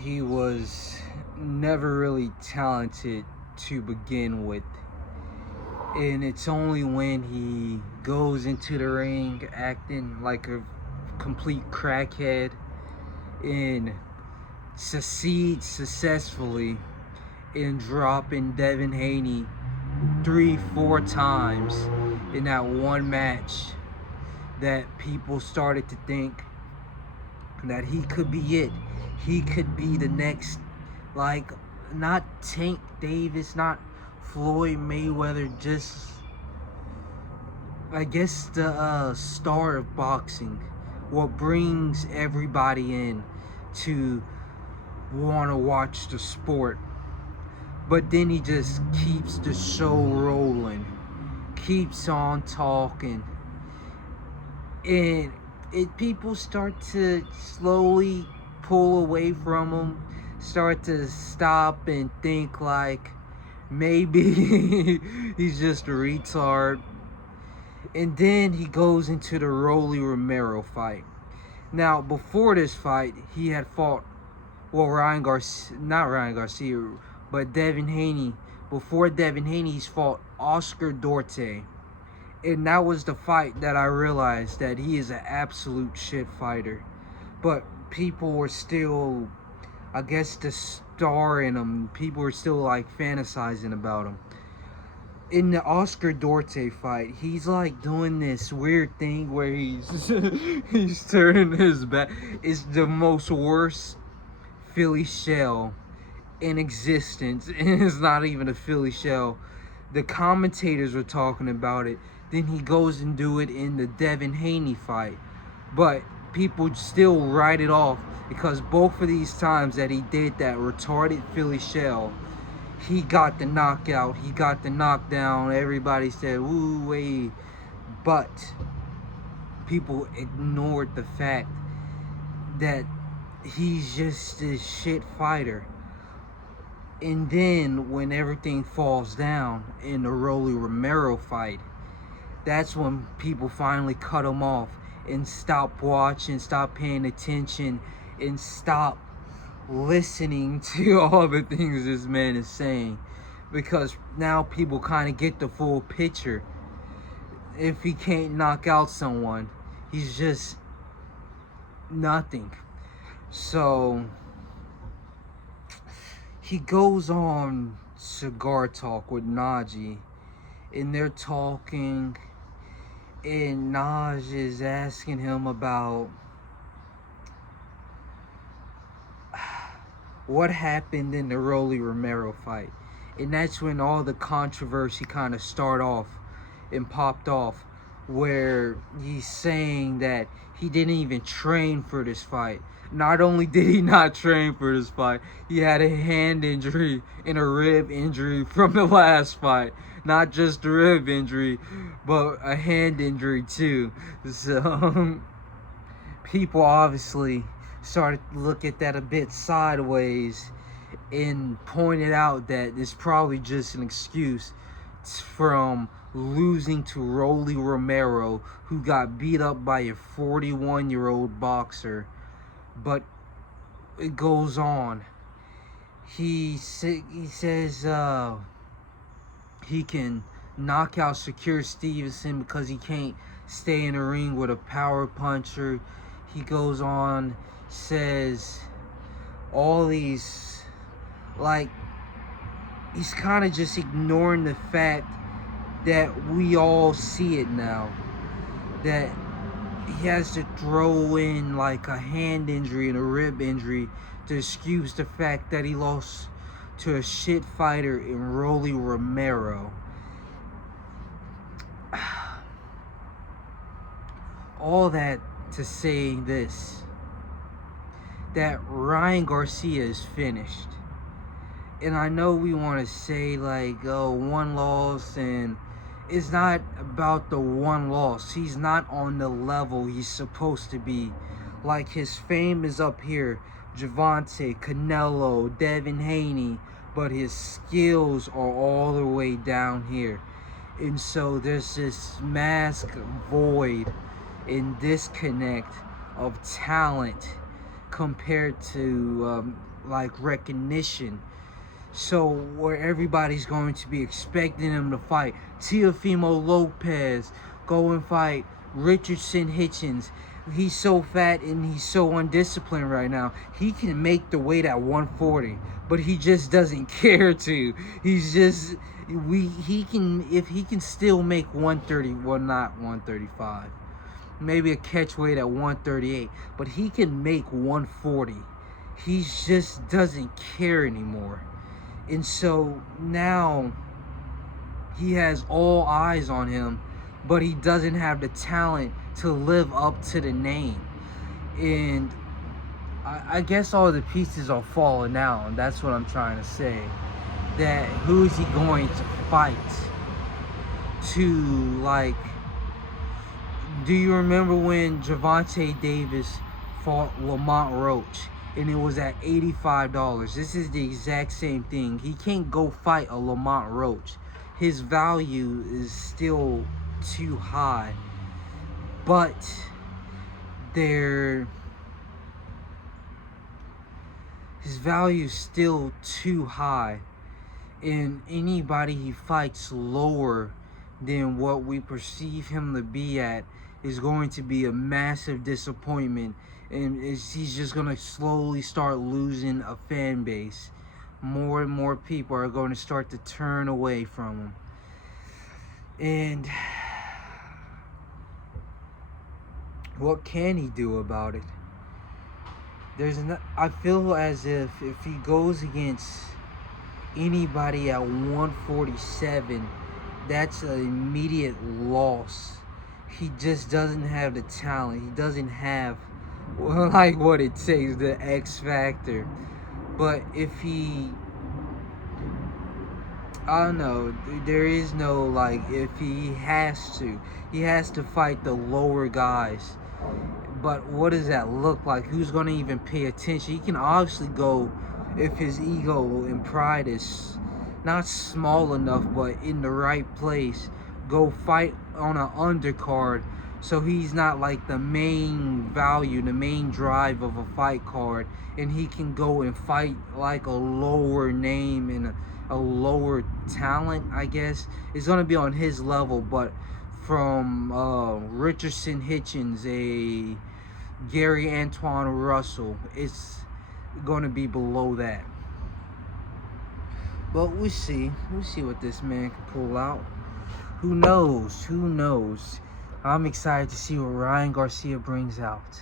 he was never really talented to begin with. And it's only when he goes into the ring acting like a complete crackhead and succeeds successfully in dropping Devin Haney 3-4 times in that one match that people started to think that he could be it. He could be the next, like, not Tank Davis, not Floyd Mayweather, just, I guess, the star of boxing. What brings everybody in to want to watch the sport. But then he just keeps the show rolling, keeps on talking, and people start to slowly pull away from him, start to stop and think like maybe he's just a retard. And then he goes into the Rolly Romero fight. Now, before this fight, he had fought, well, not Ryan Garcia, but Devin Haney. Before Devin Haney, he's fought Oscar Duarte. And that was the fight that I realized that he is an absolute shit fighter. But people were still, I guess, the star in him. People were still like fantasizing about him. In the Oscar Duarte fight, he's like doing this weird thing where he's he's turning his back. It's the most worst Philly shell in existence, and it's not even a Philly shell. The commentators were talking about it. Then he goes and do it in the Devin Haney fight, but people still write it off because both of these times that he did that retarded Philly shell, he got the knockout, he got the knockdown. Everybody said, "Ooh, wait," but people ignored the fact that he's just a shit fighter. And then when everything falls down in the Rolly Romero fight, that's when people finally cut him off and stop watching, stop paying attention, and stop listening to all the things this man is saying. Because now people kind of get the full picture. If he can't knock out someone, he's just nothing. So he goes on Cigar Talk with Najee, and they're talking, and Naj is asking him about what happened in the Rolly Romero fight. And that's when all the controversy kind of start off and popped off, where he's saying that he didn't even train for this fight. Not only did he not train for this fight, he had a hand injury and a rib injury from the last fight. Not just a rib injury, but a hand injury too. So people obviously started to look at that a bit sideways and pointed out that it's probably just an excuse from losing to Rolly Romero, who got beat up by a 41-year-old boxer. But it goes on. He says he can knock out Shakur Stevenson because he can't stay in the ring with a power puncher. He goes on, says all these, like, he's kind of just ignoring the fact that we all see it now, that he has to throw in like a hand injury and a rib injury to excuse the fact that he lost to a shit fighter in Rolly Romero. All that to say this, that Ryan Garcia is finished. And I know we want to say like, oh, one loss, and it's not about the one loss. He's not on the level he's supposed to be. Like, his fame is up here, Javante, Canelo, Devin Haney, but his skills are all the way down here. And so there's this mask void and disconnect of talent compared to like recognition. So where everybody's going to be expecting him to fight Teofimo Lopez, go and fight Richardson Hitchens. He's so fat and he's so undisciplined right now. He can make the weight at 140, but he just doesn't care to. He's just he can, if he can still make 130, well, not 135. Maybe a catch weight at 138, but he can make 140. He just doesn't care anymore. And so now he has all eyes on him, but he doesn't have the talent to live up to the name. And I guess all the pieces are falling out, and that's what I'm trying to say. That who is he going to fight to, like, do you remember when Gervonta Davis fought Lamont Roach and it was at $85? This is the exact same thing. He can't go fight a Lamont Roach. His value is still too high. But his value is still too high. And anybody he fights lower than what we perceive him to be at is going to be a massive disappointment, and he's just going to slowly start losing a fan base. More and more people are going to start to turn away from him. And what can he do about it? I feel as if he goes against anybody at 147, that's an immediate loss. He just doesn't have the talent. He doesn't have, well, like, what it takes, the X factor. But if he, I don't know, there is no, like, if he has to fight the lower guys. But what does that look like? Who's going to even pay attention? He can obviously go, if his ego and pride is not small enough, but in the right place, go fight on an undercard, so he's not like the main value, the main drive of a fight card, and he can go and fight like a lower name and a lower talent, I guess. It's going to be on his level, but from Richardson Hitchens, a Gary Antoine Russell, it's going to be below that. But we'll see what this man can pull out. Who knows? I'm excited to see what Ryan Garcia brings out.